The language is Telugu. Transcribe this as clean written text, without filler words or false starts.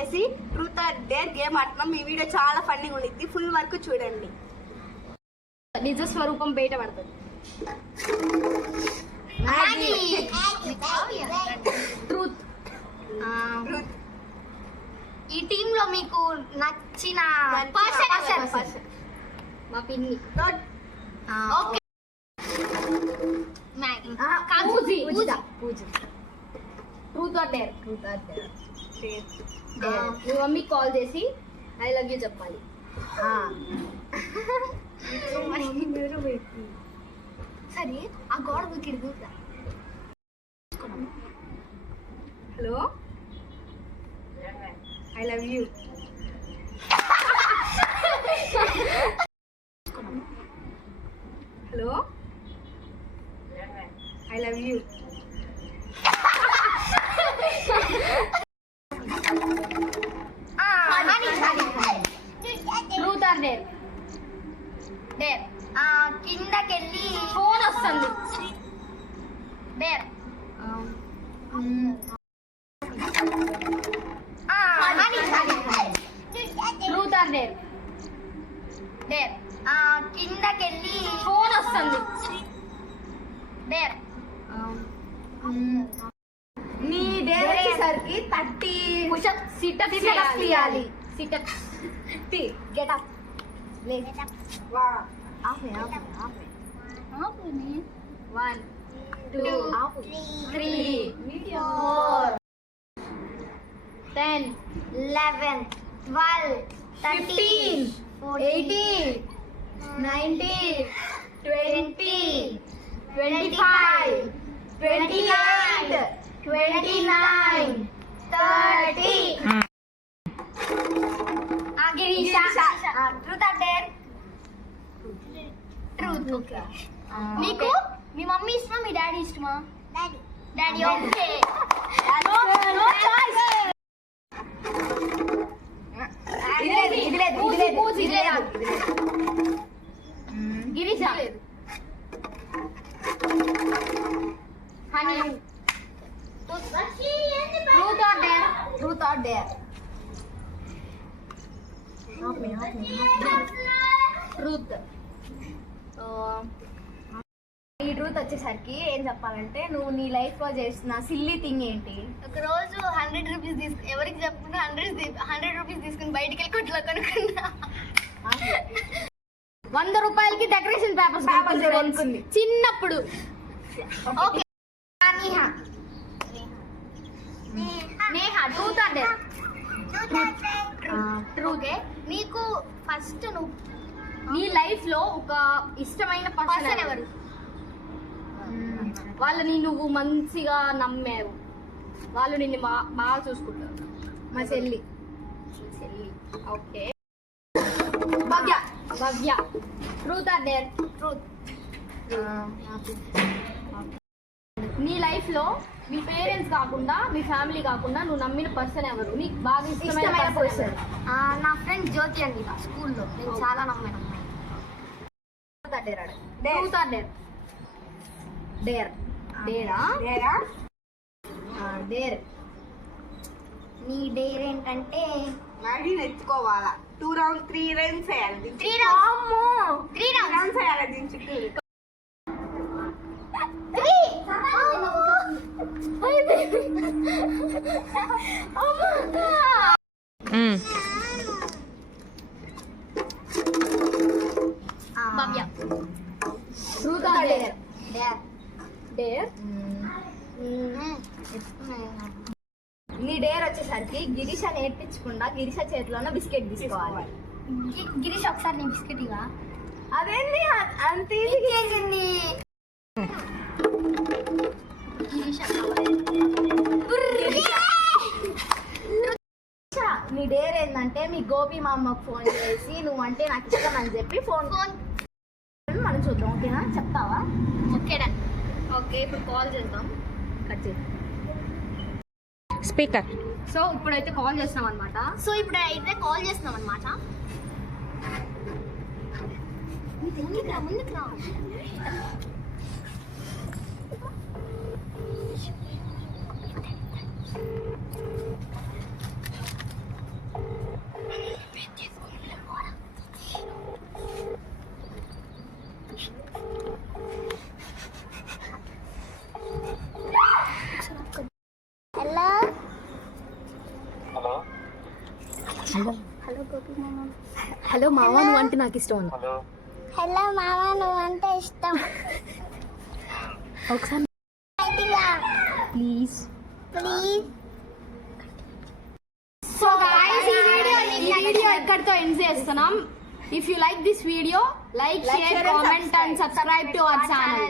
వచ్చేసి ట్రూత్ ఆర్ డేర్ గేమ్ ఆడుతున్నాం. ఈ వీడియో చాలా ఫన్నీగా ఉండిద్ది, ఫుల్ వర్క్ చూడండి. నిజ స్వరూపం బయట పడుతుంది. ట్రూత్. ఈ టీమ్ లో మీకు నచ్చిన పర్సన్ మా పిన్ని. Okay. Maggie. Truth or dare. మీ మమ్మీకి కాల్ చేసి ఐ లవ్ యూ చెప్పాలి. సరే ఆ గోడ దూకి దూకుదా. Hello, I love you. Hello, I love you. Truth or dare. Dare. కిందకెళ్ళి ఫోన్ వస్తుంది. Dare. Truth or dare. Dare. కిందకెళ్ళి ఫోన్ వస్తుంది. డేర్. నీ డేర్ వచ్చేసరికి 30 పుషప్ సిటప్స్ చేయాలి. సిటప్స్. Get up. వా. ఆఫే. 1 2 3 4 10 11 12 15 18 19 20 25 28 29 30. Truth or dare. Truth. Okay. మీకు మీ మమ్మీ ఇష్టమా మీ డాడీ ఇష్టమా? Daddy. Okay. Girisha. Honey. Truth or dare. Truth or dare. Truth. ఈ ట్రూత్ వచ్చేసరికి ఏం చెప్పాలంటే, నువ్వు నీ లైఫ్ లో చేసిన సిల్లీ థింగ్ ఏంటి? ఒక రోజు 100 రూపీస్ ఎవరికి చెప్పుకుంటే 100 రూపీస్ తీసుకుని బయటికి వెళ్ళి కొట్లో కొనుక్కున్నా. 100 రూపాయలకి డెకరేషన్ పేపర్స్ కొనుక్కుంది చిన్నప్పుడు. Okay. Neha. Truth or dare. Truth. నీకు ఫస్ట్ నువ్వు నీ లైఫ్ లో ఒక ఇష్టమైన పర్సన్ ఎవరు? వాళ్ళని నువ్వు మంచిగా నమ్మావు, వాళ్ళు నిన్ను బాగా చూసుకుంటారు. మా చెల్లి. Okay. Bhavya. Truth or dare. Truth. నీ లైఫ్ లో మీ పేరెంట్స్ కాకుండా, మీ ఫ్యామిలీ కాకుండా నువ్వు నమ్మిన పర్సన్ ఎవరు? నీకు బాగా ఇష్టమైన పర్సన్? నా ఫ్రెండ్ జ్యోతి అండి. స్కూల్లో నేను చాలా నమ్మాను అమ్మాయి. Truth or dare. డేర్. డేరా. డేర్. నీ డేర్ ఏంటంటే మ్యాగీని ఎత్తుకోవాలా. 2 rounds 3 runs వేయాలి. 3 rounds వేయాలి దీని చుట్టూ. Bhavya. Truth or dare. Dare. నీ డేర్ వచ్చేసరికి గిరీష నేర్పించకుండా గిరీష చేతిలోనే బిస్కెట్ తీసుకోవాలి. గిరీష్ ఒకసారి నీ బిస్కెట్ ఇవా. అదేంది అంత ఈజీ? నీ డేర్ ఏంటంటే, మీ గోపి మా అమ్మకు ఫోన్ చేసి నువ్వంటే నాకు ఇష్టం అని చెప్పి ఫోన్ మనం చూద్దాం. ఓకేనా? చెప్తావా? ఓకేనా? ఓకే. ఇప్పుడు కాల్ చేద్దాం. కట్ చేద్దాం. స్పీకర్. సో ఇప్పుడైతే కాల్ చేస్తున్నాం అనమాట. ముందుకు రా. హలో గోపి మామ. హలో మామ నువ్వు అంటే నాకు ఇష్టం ఉంది. హలో మామ నువ్వంటే ఇష్టం. ఒకసారి ప్లీజ్. సో గైస్ ఈ వీడియో ఇక్కడితో ఎండ్ చేస్తున్నాం. If you like this video like share comment and subscribe to our channel.